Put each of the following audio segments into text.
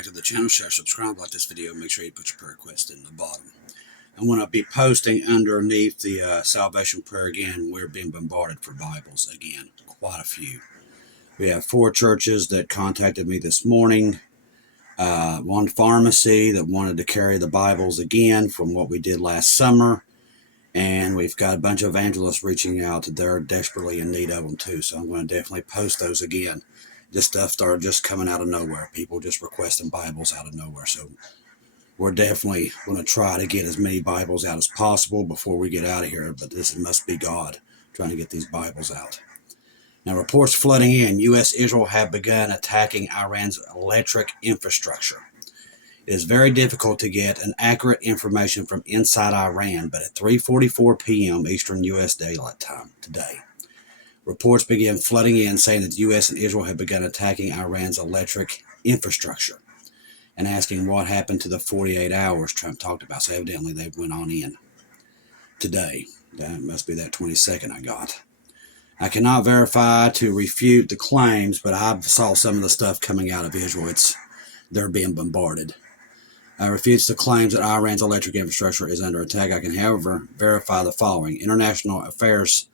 back to the channel. Share, subscribe, like this video. Make sure you put your prayer request in the bottom. I'm going to be posting underneath the salvation prayer again. We're being bombarded for Bibles again. Quite a few. We have 4 churches that contacted me this morning. One pharmacy that wanted to carry the Bibles again from what we did last summer. And we've got a bunch of evangelists reaching out. They're desperately in need of them too. So I'm going to definitely post those again. This stuff started just coming out of nowhere. People just requesting Bibles out of nowhere. So we're definitely going to try to get as many Bibles out as possible before we get out of here. But this must be God trying to get these Bibles out. Now, reports flooding in. U.S. Israel have begun attacking Iran's electric infrastructure. It is very difficult to get an accurate information from inside Iran, but at 3:44 p.m. Eastern U.S. Daylight Time today, reports began flooding in saying that the U.S. and Israel have begun attacking Iran's electric infrastructure and asking what happened to the 48 hours Trump talked about. So evidently they went on in today. That must be that 22nd I got. I cannot verify to refute the claims, but I saw some of the stuff coming out of Israel. They're being bombarded. Refutes the claims that Iran's electric infrastructure is under attack. I can, however, verify the following. International affairs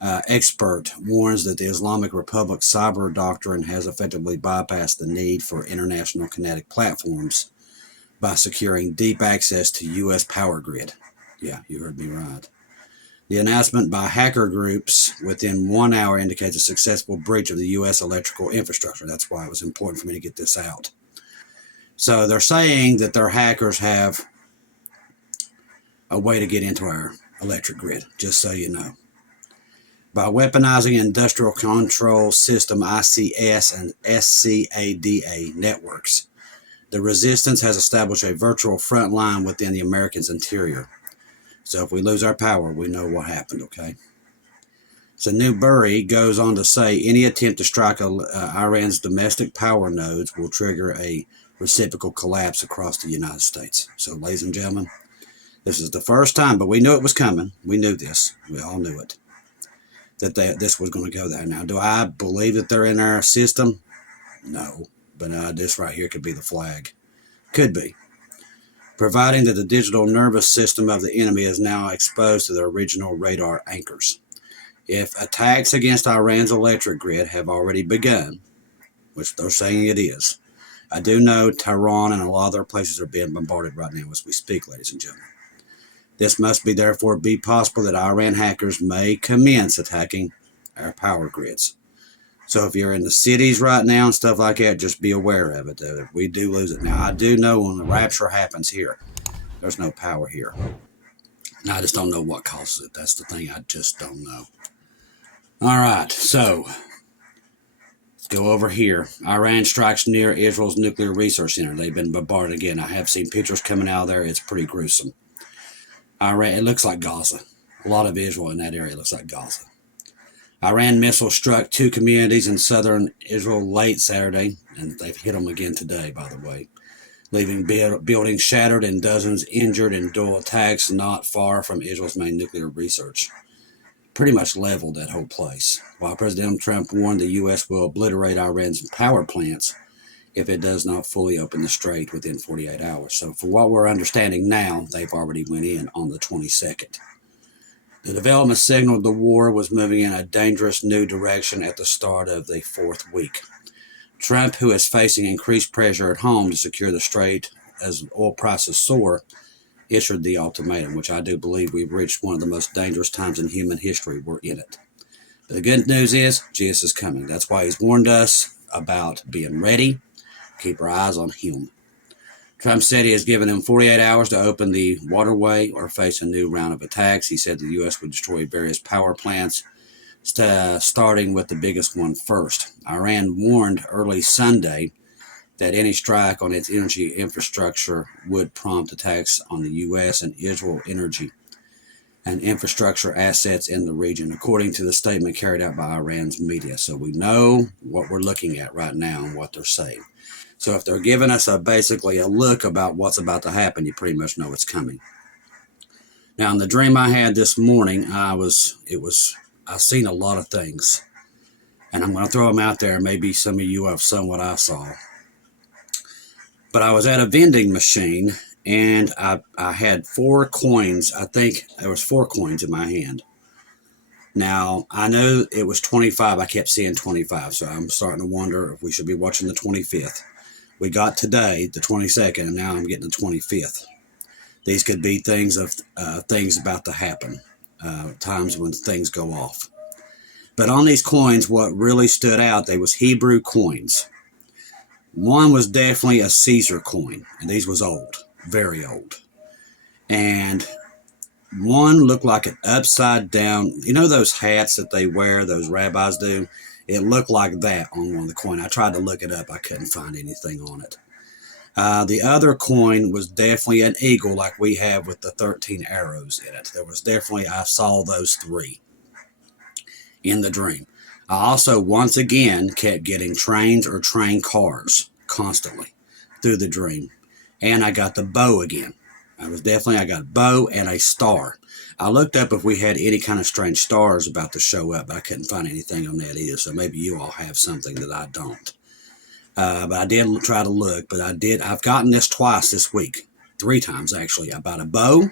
expert warns that the Islamic Republic's cyber doctrine has effectively bypassed the need for international kinetic platforms by securing deep access to U.S. power grid. Yeah, you heard me right. The announcement by hacker groups within 1 hour indicates a successful breach of the U.S. electrical infrastructure. That's why it was important for me to get this out. So they're saying that their hackers have a way to get into our electric grid, just so you know. By weaponizing industrial control system ICS and SCADA networks, the resistance has established a virtual front line within the Americans' interior. So if we lose our power, we know what happened, okay? So Newbury goes on to say any attempt to strike Iran's domestic power nodes will trigger a reciprocal collapse across the United States. So ladies and gentlemen, this is the first time, but we knew it was coming. We knew this. We all knew it. That this was going to go there. Now, do I believe that they're in our system? No. But this right here could be the flag. Could be. Providing that the digital nervous system of the enemy is now exposed to the original radar anchors. If attacks against Iran's electric grid have already begun, which they're saying it is, I do know Tehran and a lot of other places are being bombarded right now as we speak, ladies and gentlemen. This must therefore be possible that Iran hackers may commence attacking our power grids. So if you're in the cities right now and stuff like that, just be aware of it. If we do lose it. Now, I do know when the rapture happens here, there's no power here. And I just don't know what causes it. That's the thing. I just don't know. All right, so let's go over here. Iran strikes near Israel's nuclear research center. They've been bombarded again. I have seen pictures coming out of there. It's pretty gruesome. Iran, it looks like Gaza. A lot of Israel in that area looks like Gaza. Iran missiles struck 2 communities in southern Israel late Saturday, and they've hit them again today, by the way, leaving buildings shattered and dozens injured in dual attacks not far from Israel's main nuclear research. Pretty much leveled that whole place. While President Trump warned the U.S. will obliterate Iran's power plants if it does not fully open the strait within 48 hours. So for what we're understanding now, they've already went in on the 22nd. The development signaled the war was moving in a dangerous new direction at the start of the 4th week. Trump, who is facing increased pressure at home to secure the strait as oil prices soar, issued the ultimatum, which I do believe we've reached one of the most dangerous times in human history. We're in it. But the good news is Jesus is coming. That's why he's warned us about being ready. Keep our eyes on him. Trump said he has given him 48 hours to open the waterway or face a new round of attacks. He said the U.S. would destroy various power plants, starting with the biggest one first. Iran warned early Sunday that any strike on its energy infrastructure would prompt attacks on the U.S. and Israel energy and infrastructure assets in the region, according to the statement carried out by Iran's media. So we know what we're looking at right now and what they're saying. So if they're giving us basically a look about what's about to happen, you pretty much know it's coming. Now, in the dream I had this morning, I seen a lot of things, and I'm going to throw them out there. Maybe some of you have seen what I saw. But I was at a vending machine, and I had 4 coins. I think there was 4 coins in my hand. Now, I know it was 25. I kept seeing 25, so I'm starting to wonder if we should be watching the 25th. We got today, the 22nd, and now I'm getting the 25th. These could be things about to happen, times when things go off. But on these coins, what really stood out, they was Hebrew coins. One was definitely a Caesar coin, and these was old, very old. And one looked like an upside down, you know those hats that they wear, those rabbis do? It looked like that on one of the coins. I tried to look it up. I couldn't find anything on it. The other coin was definitely an eagle like we have with the 13 arrows in it. There was definitely, I saw those 3 in the dream. I also, once again, kept getting trains or train cars constantly through the dream. And I got the bow again. I got a bow and a star. I looked up if we had any kind of strange stars about to show up, but I couldn't find anything on that either. So maybe you all have something that I don't. But I did try to look, but I've gotten this twice this week, 3 times actually, about a bow.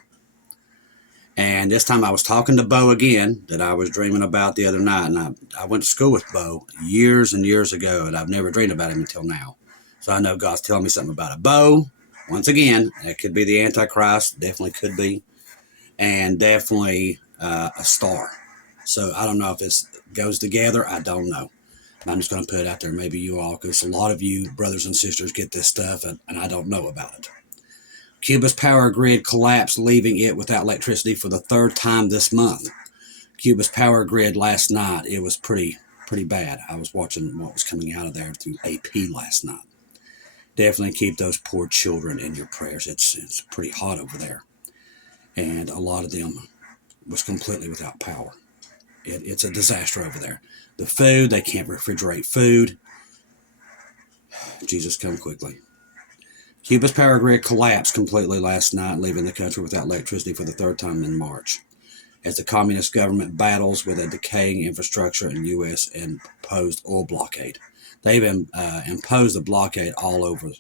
And this time I was talking to Bo again that I was dreaming about the other night. And I went to school with Bo years and years ago, and I've never dreamed about him until now. So I know God's telling me something about a bow. Once again, that could be the Antichrist, definitely could be. And definitely a star. So I don't know if this goes together. I don't know. I'm just going to put it out there. Maybe you all, because a lot of you brothers and sisters get this stuff, and I don't know about it. Cuba's power grid collapsed, leaving it without electricity for the 3rd time this month. Cuba's power grid last night, it was pretty bad. I was watching what was coming out of there through AP last night. Definitely keep those poor children in your prayers. It's pretty hot over there. And a lot of them was completely without power. It's a disaster over there. The food, they can't refrigerate food. Jesus, come quickly. Cuba's power grid collapsed completely last night, leaving the country without electricity for the 3rd time in March, as the communist government battles with a decaying infrastructure and U.S. imposed oil blockade. They've imposed a blockade all over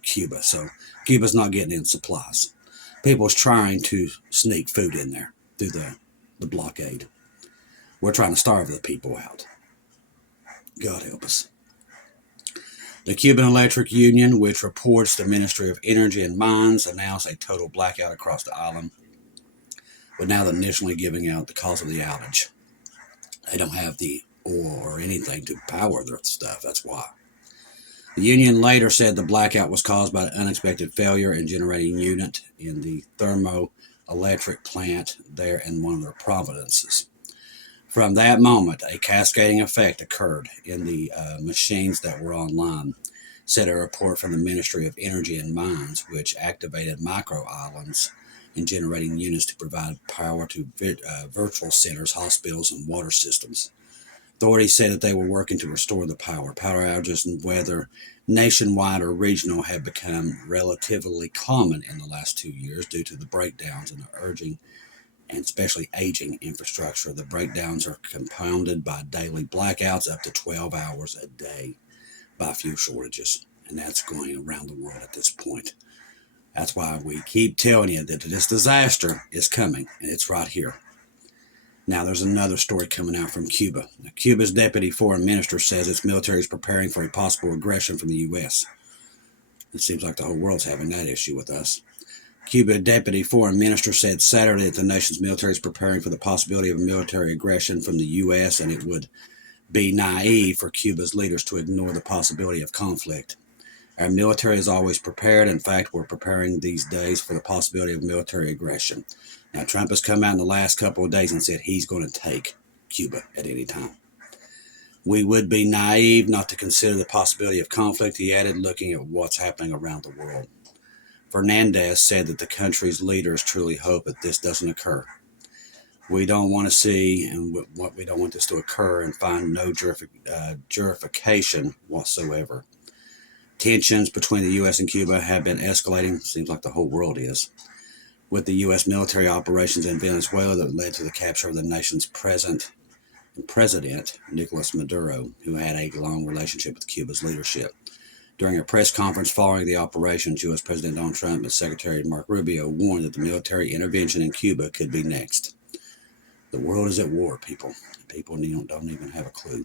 Cuba, so Cuba's not getting in supplies. People's trying to sneak food in there through the blockade. We're trying to starve the people out. God help us. The Cuban Electric Union, which reports the Ministry of Energy and Mines, announced a total blackout across the island, but now they're initially giving out the cause of the outage. They don't have the oil or anything to power their stuff, that's why. The union later said the blackout was caused by an unexpected failure in generating unit in the thermoelectric plant there in one of their provinces. From that moment, a cascading effect occurred in the machines that were online, said a report from the Ministry of Energy and Mines, which activated micro-islands in generating units to provide power to virtual centers, hospitals, and water systems. Authorities said that they were working to restore the power. Power outages, whether nationwide or regional, have become relatively common in the last 2 years due to the breakdowns in the urging and especially aging infrastructure. The breakdowns are compounded by daily blackouts up to 12 hours a day by fuel shortages. And that's going around the world at this point. That's why we keep telling you that this disaster is coming, and it's right here. Now, there's another story coming out from Cuba. Now, Cuba's deputy foreign minister says its military is preparing for a possible aggression from the U.S. It seems like the whole world's having that issue with us. Cuba deputy foreign minister said Saturday that the nation's military is preparing for the possibility of a military aggression from the U.S., and it would be naive for Cuba's leaders to ignore the possibility of conflict. Our military is always prepared. In fact, we're preparing these days for the possibility of military aggression. Now, Trump has come out in the last couple of days and said he's going to take Cuba at any time. We would be naive not to consider the possibility of conflict, he added, looking at what's happening around the world. Fernandez said that the country's leaders truly hope that this doesn't occur. We don't want to see, and what we don't want this to occur, and find no justification whatsoever. Tensions between the U.S. and Cuba have been escalating, seems like the whole world is, with the U.S. military operations in Venezuela that led to the capture of the nation's president, Nicolas Maduro, who had a long relationship with Cuba's leadership. During a press conference following the operation, U.S. President Donald Trump and Secretary Marco Rubio warned that the military intervention in Cuba could be next. The world is at war, people. People don't even have a clue.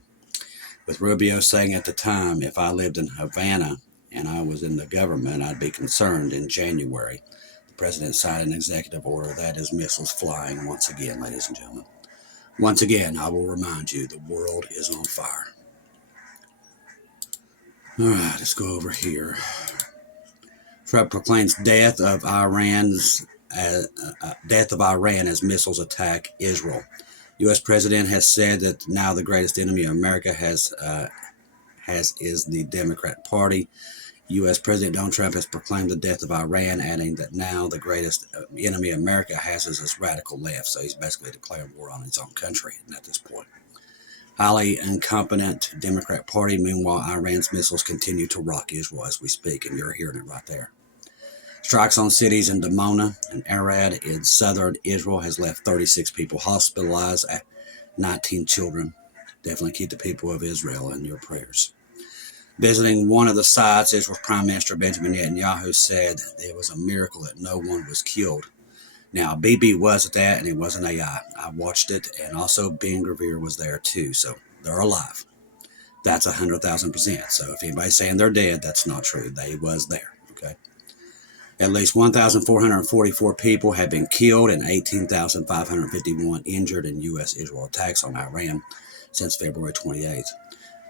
With Rubio saying at the time, if I lived in Havana and I was in the government, I'd be concerned. In January, the president signed an executive order that is missiles flying once again, ladies and gentlemen. Once again, I will remind you, the world is on fire. All right, let's go over here. Trump proclaims death of Iran as missiles attack Israel. U.S. president has said that now the greatest enemy America has is the Democrat Party. U.S. President Donald Trump has proclaimed the death of Iran, adding that now the greatest enemy America has is this radical left. So he's basically declaring war on his own country at this point. Highly incompetent Democrat Party. Meanwhile, Iran's missiles continue to rock Israel as we speak, and you're hearing it right there. Strikes on cities in Dimona and Arad in southern Israel has left 36 people hospitalized, 19 children. Definitely keep the people of Israel in your prayers. Visiting one of the sites, Israel's Prime Minister Benjamin Netanyahu said it was a miracle that no one was killed. Now, BB was at that, and it wasn't AI. I watched it, and also Ben Gvir was there too, so they're alive. That's 100,000%. So if anybody's saying they're dead, that's not true. They was there, okay? At least 1,444 people have been killed and 18,551 injured in U.S.-Israel attacks on Iran since February 28th.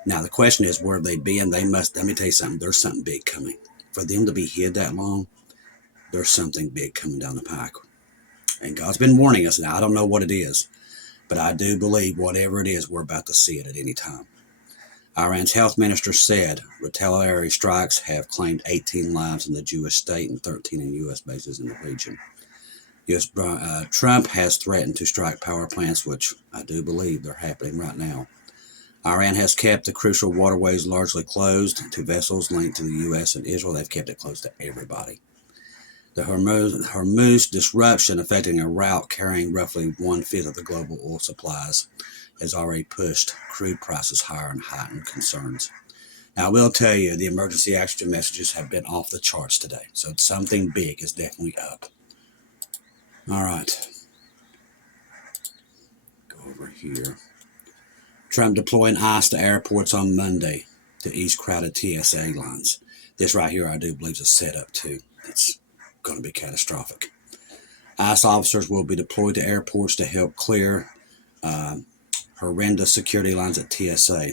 Now, the question is, where have they been? They must, let me tell you something, there's something big coming. For them to be hid that long, there's something big coming down the pike. And God's been warning us. Now, I don't know what it is, but I do believe whatever it is, we're about to see it at any time. Iran's health minister said retaliatory strikes have claimed 18 lives in the Jewish state and 13 in U.S. bases in the region. Trump has threatened to strike power plants, which I do believe they're happening right now. Iran has kept the crucial waterways largely closed to vessels linked to the U.S. and Israel. They've kept it closed to everybody. The Hormuz disruption, affecting a route carrying roughly 1/5 of the global oil supplies, has already pushed crude prices higher and heightened concerns. Now, I will tell you, the emergency action messages have been off the charts today, so something big is definitely up. All right. Go over here. Trump deploying ICE to airports on Monday to ease crowded TSA lines. This right here, I do believe, is a setup, too. It's going to be catastrophic. ICE officers will be deployed to airports to help clear horrendous security lines at TSA.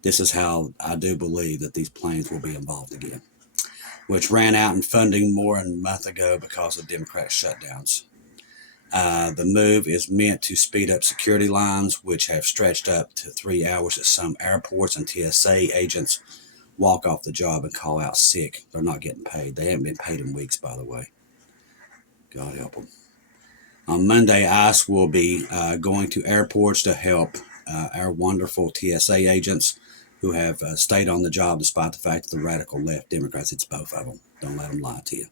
This is how I do believe that these planes will be involved again, which ran out in funding more than a month ago because of Democrat shutdowns. The move is meant to speed up security lines, which have stretched up to 3 hours at some airports, and TSA agents walk off the job and call out sick. They're not getting paid. They haven't been paid in weeks, by the way. God help them. On Monday, ICE will be going to airports to help our wonderful TSA agents who have stayed on the job despite the fact that the radical left Democrats, it's both of them, don't let them lie to you,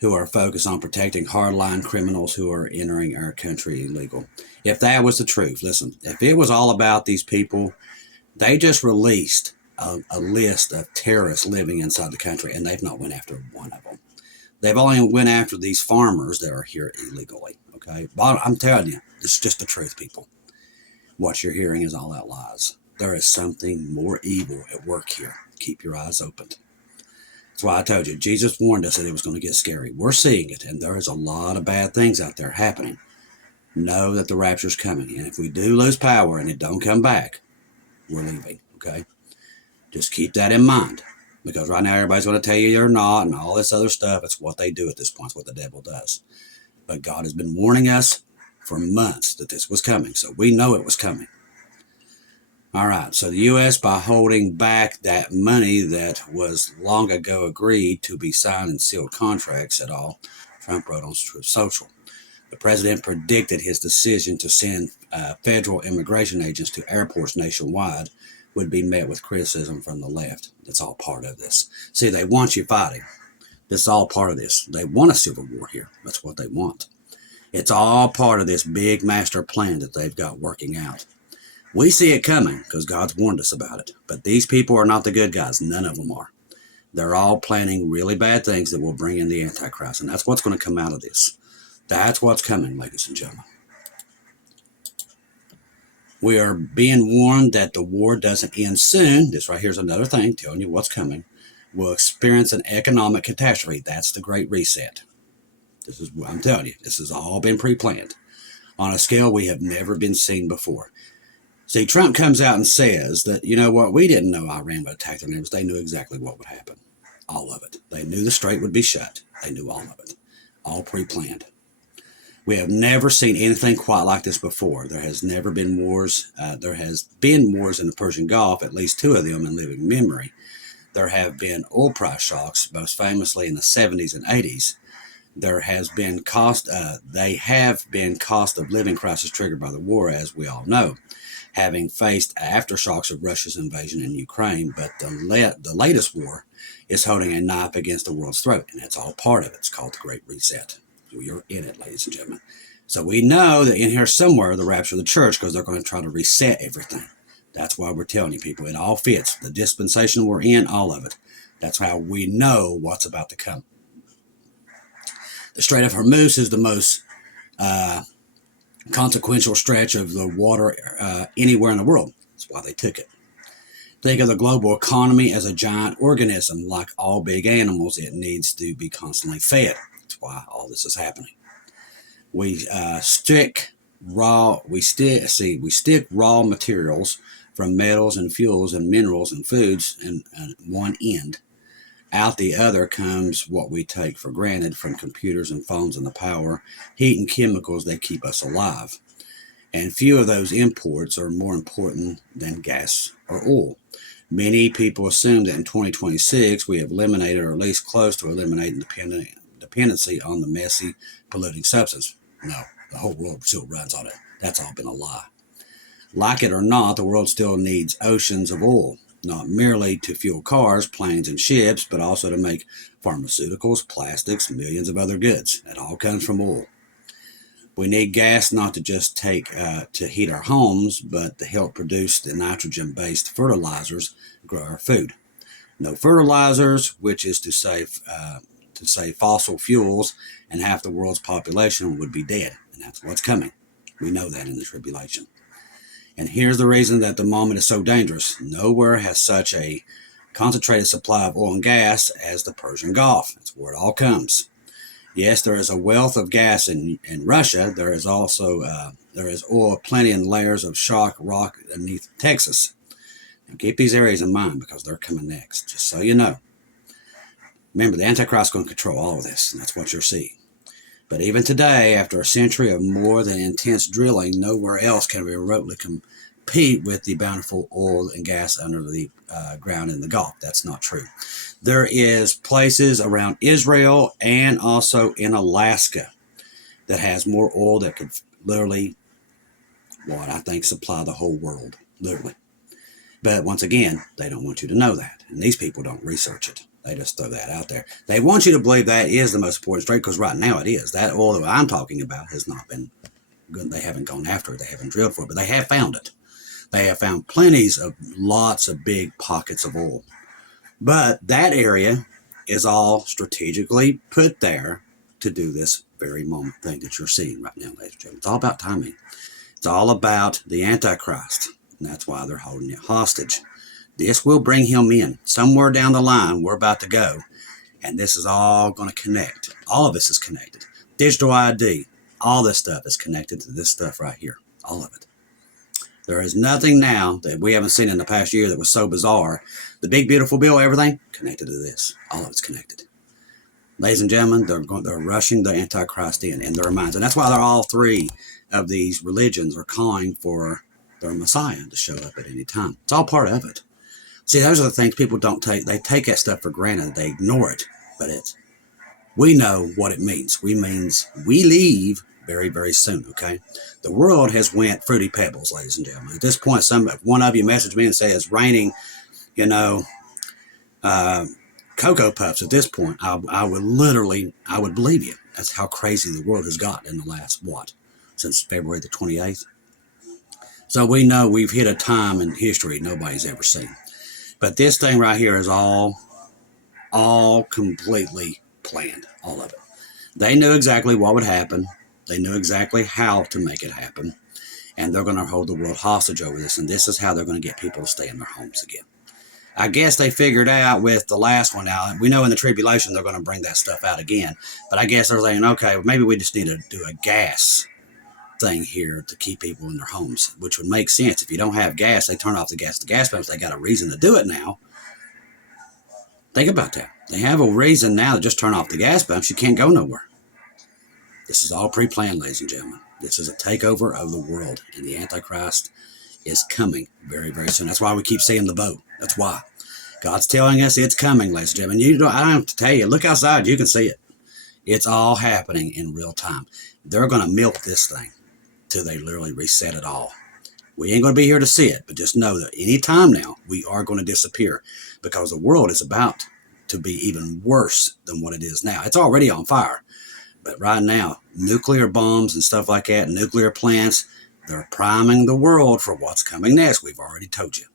who are focused on protecting hardline criminals who are entering our country illegal. If that was the truth, listen, if it was all about these people, they just released a list of terrorists living inside the country, and they've not went after one of them. They've only went after these farmers that are here illegally, okay? But I'm telling you, it's just the truth, people. What you're hearing is all out lies. There is something more evil at work here. Keep your eyes open. That's why I told you, Jesus warned us that it was going to get scary. We're seeing it, and there is a lot of bad things out there happening. Know that the rapture's coming, and if we do lose power and it don't come back, we're leaving, okay? Just keep that in mind. Because right now everybody's going to tell you you're not and all this other stuff. It's what they do at this point. It's what the devil does. But God has been warning us for months that this was coming. So we know it was coming. All right. So the U.S., by holding back that money that was long ago agreed to be signed and sealed contracts at all, Trump wrote on Truth Social. The president predicted his decision to send federal immigration agents to airports nationwide would be met with criticism from the left. It's all part of this. See, they want you fighting. This is all part of this. They want a civil war here. That's what they want. It's all part of this big master plan that they've got working out. We see it coming because God's warned us about it. But these people are not the good guys. None of them are. They're all planning really bad things that will bring in the Antichrist. And that's what's going to come out of this. That's what's coming, ladies and gentlemen. We are being warned that the war doesn't end soon. This right here is another thing telling you what's coming. We'll experience an economic catastrophe. That's the Great Reset. This is what I'm telling you. This has all been pre-planned on a scale we have never been seen before. See, Trump comes out and says that, you know what, we didn't know Iran would attack their neighbors. They knew exactly what would happen. All of it. They knew the strait would be shut. They knew all of it. All pre-planned. We have never seen anything quite like this before. There has never been wars. There has been wars in the Persian Gulf, at least 2 of them in living memory. There have been oil price shocks, most famously in the 70s and 80s. There has been cost of living crisis triggered by the war, as we all know, having faced aftershocks of Russia's invasion in Ukraine. But the latest war is holding a knife against the world's throat, and that's all part of it. It's called the Great Reset. You're in it, ladies and gentlemen. So we know that in here somewhere, the rapture of the church, because they're going to try to reset everything. That's why we're telling you people, it all fits. The dispensation we're in, all of it. That's how we know what's about to come. The Strait of Hormuz is the most consequential stretch of the water anywhere in the world. That's why they took it. Think of the global economy as a giant organism. Like all big animals, it needs to be constantly fed. That's why all this is happening. We stick raw materials from metals and fuels and minerals and foods in one end. Out the other comes what we take for granted from computers and phones and the power, heat, and chemicals that keep us alive. And few of those imports are more important than gas or oil. Many people assume that in 2026 we have eliminated, or at least close to eliminating, dependency on the messy, polluting substance. No, the whole world still runs on it. That's all been a lie. Like it or not, the world still needs oceans of oil, not merely to fuel cars, planes, and ships, but also to make pharmaceuticals, plastics, millions of other goods. That all comes from oil. We need gas not to just take to heat our homes, but to help produce the nitrogen-based fertilizers to grow our food. No fertilizers, which is to save fossil fuels, and half the world's population would be dead. And that's what's coming. We know that in the tribulation. And here's the reason that the moment is so dangerous. Nowhere has such a concentrated supply of oil and gas as the Persian Gulf. That's where it all comes. Yes, there is a wealth of gas in Russia. There is also oil plenty in layers of shock rock beneath Texas. Now keep these areas in mind because they're coming next, just so you know. Remember, the Antichrist is going to control all of this, and that's what you're seeing. But even today, after a century of more than intense drilling, nowhere else can we remotely compete with the bountiful oil and gas under the ground in the Gulf. That's not true. There is places around Israel and also in Alaska that has more oil that could literally, what I think, supply the whole world, literally. But once again, they don't want you to know that. And these people don't research it. They just throw that out there. They want you to believe that is the most important strait because right now it is. That oil that I'm talking about has not been good. They haven't gone after it. They haven't drilled for it, but they have found it. They have found lots of big pockets of oil. But that area is all strategically put there to do this very moment thing that you're seeing right now, ladies and gentlemen. It's all about timing. It's all about the Antichrist. And that's why they're holding it hostage. This will bring him in. Somewhere down the line, we're about to go. And this is all going to connect. All of this is connected. Digital ID, all this stuff is connected to this stuff right here. All of it. There is nothing now that we haven't seen in the past year that was so bizarre. The big, beautiful bill, everything, connected to this. All of it's connected. Ladies and gentlemen, they're rushing the Antichrist in their minds. And that's why they're all 3 of these religions are calling for their Messiah to show up at any time. It's all part of it. See, those are the things people don't take. They take that stuff for granted. They ignore it. But we know what it means. We leave very, very soon, okay? The world has went fruity pebbles, ladies and gentlemen. At this point, one of you messaged me and said it's raining, Cocoa Puffs. At this point, I would believe you. That's how crazy the world has gotten in the last, since February the 28th. So we know we've hit a time in history nobody's ever seen. But this thing right here is all all completely planned, all of it. They knew exactly what would happen. They knew exactly how to make it happen. And they're going to hold the world hostage over this. And this is how they're going to get people to stay in their homes again. I guess they figured out with the last one out. We know in the tribulation they're going to bring that stuff out again. But I guess they're saying, okay, maybe we just need to do a gas thing here to keep people in their homes, which would make sense. If you don't have gas, they turn off the gas pumps. They got a reason to do it now. Think about that. They have a reason now to just turn off the gas pumps. You can't go nowhere. This is all pre-planned, ladies and gentlemen. This is a takeover of the world, and the Antichrist is coming very, very soon. That's why we keep seeing the boat. That's why. God's telling us it's coming, ladies and gentlemen. I don't have to tell you. Look outside. You can see it. It's all happening in real time. They're going to milk this thing till they literally reset it all. We ain't going to be here to see it, but just know that any time now, we are going to disappear because the world is about to be even worse than what it is now. It's already on fire. But right now, nuclear bombs and stuff like that, nuclear plants, they're priming the world for what's coming next. We've already told you.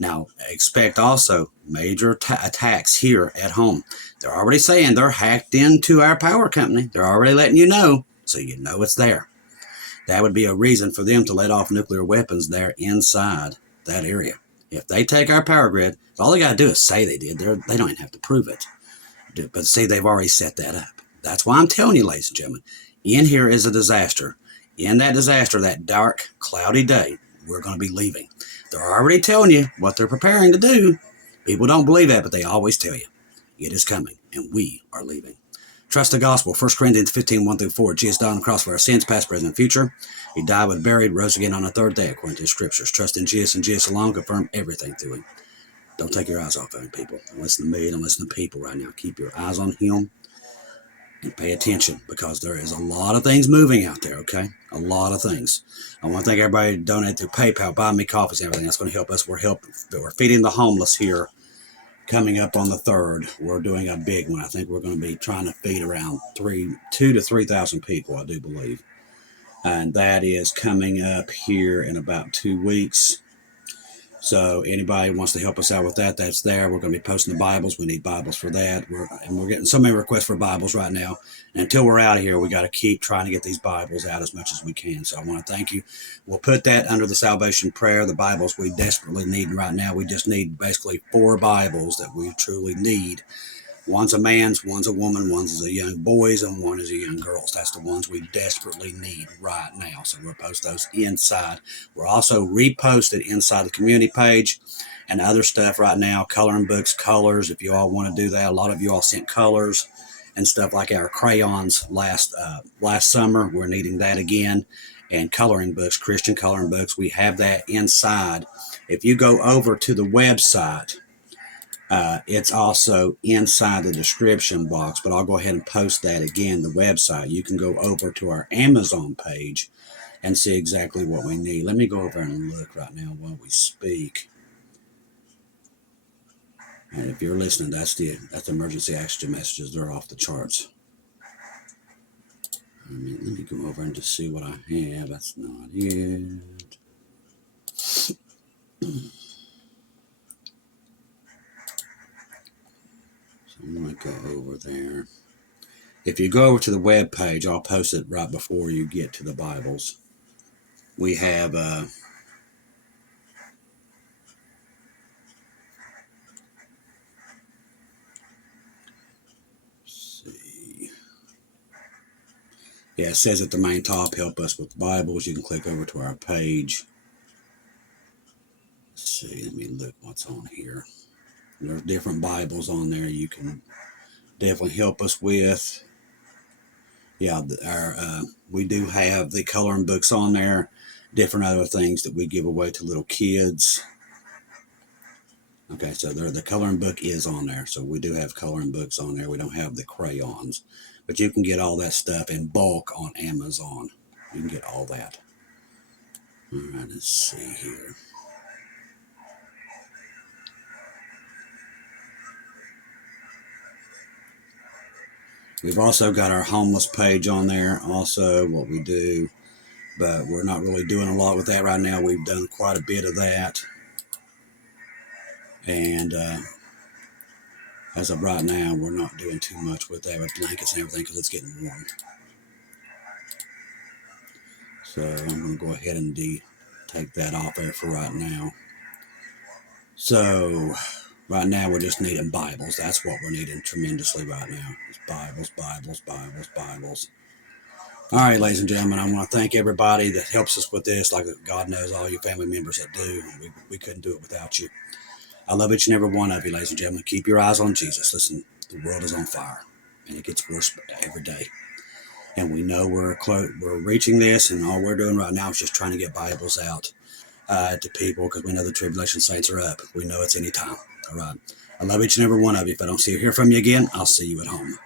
Now, expect also major attacks here at home. They're already saying they're hacked into our power company. They're already letting you know, so you know it's there. That would be a reason for them to let off nuclear weapons there inside that area. If they take our power grid, all they got to do is say they did. They don't even have to prove it. But see, they've already set that up. That's why I'm telling you, ladies and gentlemen, in here is a disaster. In that disaster, that dark, cloudy day, we're going to be leaving. They're already telling you what they're preparing to do. People don't believe that, but they always tell you. It is coming, and we are leaving. Trust the gospel. 1 Corinthians 15, 1-4. Jesus died on the cross for our sins, past, present, and future. He died, was buried, rose again on the third day, according to the scriptures. Trust in Jesus and Jesus alone. Confirm everything through him. Don't take your eyes off of him, people. Don't listen to me. Don't listen to people right now. Keep your eyes on him. And pay attention, because there is a lot of things moving out there, okay? A lot of things. I want to thank everybody who donated through PayPal, buy me coffees and everything. That's going to help us. We're feeding the homeless here coming up on the 3rd. We're doing a big one. I think we're going to be trying to feed around 2,000 to 3,000 people, I do believe. And that is coming up here in about 2 weeks. So anybody wants to help us out with that, that's there. We're going to be posting the Bibles. We need Bibles for that. We're getting so many requests for Bibles right now. And until we're out of here, we got to keep trying to get these Bibles out as much as we can. So I want to thank you. We'll put that under the salvation prayer, the Bibles we desperately need right now. We just need basically 4 Bibles that we truly need. One's a man's, one's a woman, one's a young boy's, and one is a young girl's. That's the ones we desperately need right now. So we'll post those inside. We're also reposted inside the community page and other stuff right now. Coloring books, colors, if you all want to do that. A lot of you all sent colors and stuff like our crayons last summer. We're needing that again. And coloring books, Christian coloring books. We have that inside. If you go over to the website, it's also inside the description box, but I'll go ahead and post that again, the website. You can go over to our Amazon page and see exactly what we need. Let me go over and look right now while we speak. And if you're listening, that's emergency oxygen messages. They're off the charts. Let me go over and just see what I have. That's not it. I'm going to go over there. If you go over to the web page, I'll post it right before you get to the Bibles. We have see. Yeah, it says at the main top, help us with Bibles. You can click over to our page. Let's see, let me look what's on here. There's different Bibles on there you can definitely help us with. Yeah, we do have the coloring books on there, different other things that we give away to little kids. Okay, so the coloring book is on there. So we do have coloring books on there. We don't have the crayons. But you can get all that stuff in bulk on Amazon. You can get all that. All right, let's see here. We've also got our homeless page on there, also what we do, but we're not really doing a lot with that right now. We've done quite a bit of that. And As of right now, we're not doing too much with that, with blankets and everything, because it's getting warm. So I'm going to go ahead and take that off there for right now. So right now we're just needing Bibles. That's what we're needing tremendously right now. It's Bibles, Bibles, Bibles, Bibles. All right, ladies and gentlemen, I want to thank everybody that helps us with this. Like God knows all your family members that do. We couldn't do it without you. I love each and every one of you, ladies and gentlemen. Keep your eyes on Jesus. Listen, the world is on fire, and it gets worse every day. And we know we're reaching this, and all we're doing right now is just trying to get Bibles out to people, because we know the tribulation saints are up. We know it's any time. All right. I love each and every one of you. If I don't see or hear from you again, I'll see you at home.